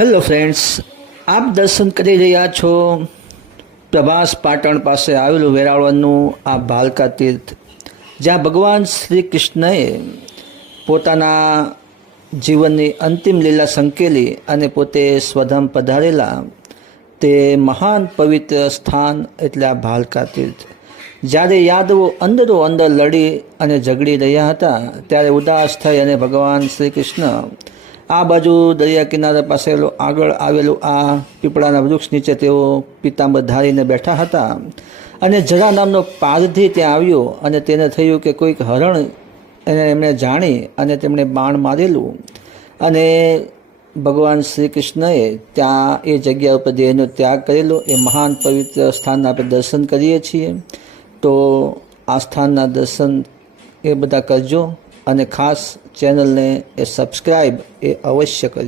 Hello friends, આપ દર્શન કરી રહ્યા છો પ્રભાસ પાટણ પાસે આવેલું વેરાવળનું આ ભાલકા તીર્થ, જ્યાં ભગવાન શ્રી કૃષ્ણએ પોતાના જીવનની અંતિમ લીલા સંકેલી અને પોતે સ્વધામ પધારેલા તે મહાન પવિત્ર સ્થાન એટલે આ ભાલકા તીર્થ. જ્યારે યાદવો અંદરો અંદર લડી અને ઝઘડી રહ્યા હતા, ત્યારે ઉદાસ થઈ અને ભગવાન શ્રી કૃષ્ણ આ બાજુ દરિયા કિનારા પાસે આગળ આવેલું આ પીપળાના વૃક્ષ નીચે તેઓ પીતાંબર ધારીને બેઠા હતા. અને જરા નામનો પારધી ત્યાં આવ્યો અને તેને થયું કે કોઈક હરણ એમણે જાણી અને તેમણે બાણ મારેલું. અને ભગવાન શ્રી કૃષ્ણએ ત્યાં એ જગ્યા ઉપર દેહનો ત્યાગ કરેલો. એ મહાન પવિત્ર સ્થાનના આપણે દર્શન કરીએ છીએ. તો આ સ્થાનના દર્શન એ બધા કરજો અને ખાસ ચેનલને એ સબસ્ક્રાઈબ એ અવશ્ય કરજો.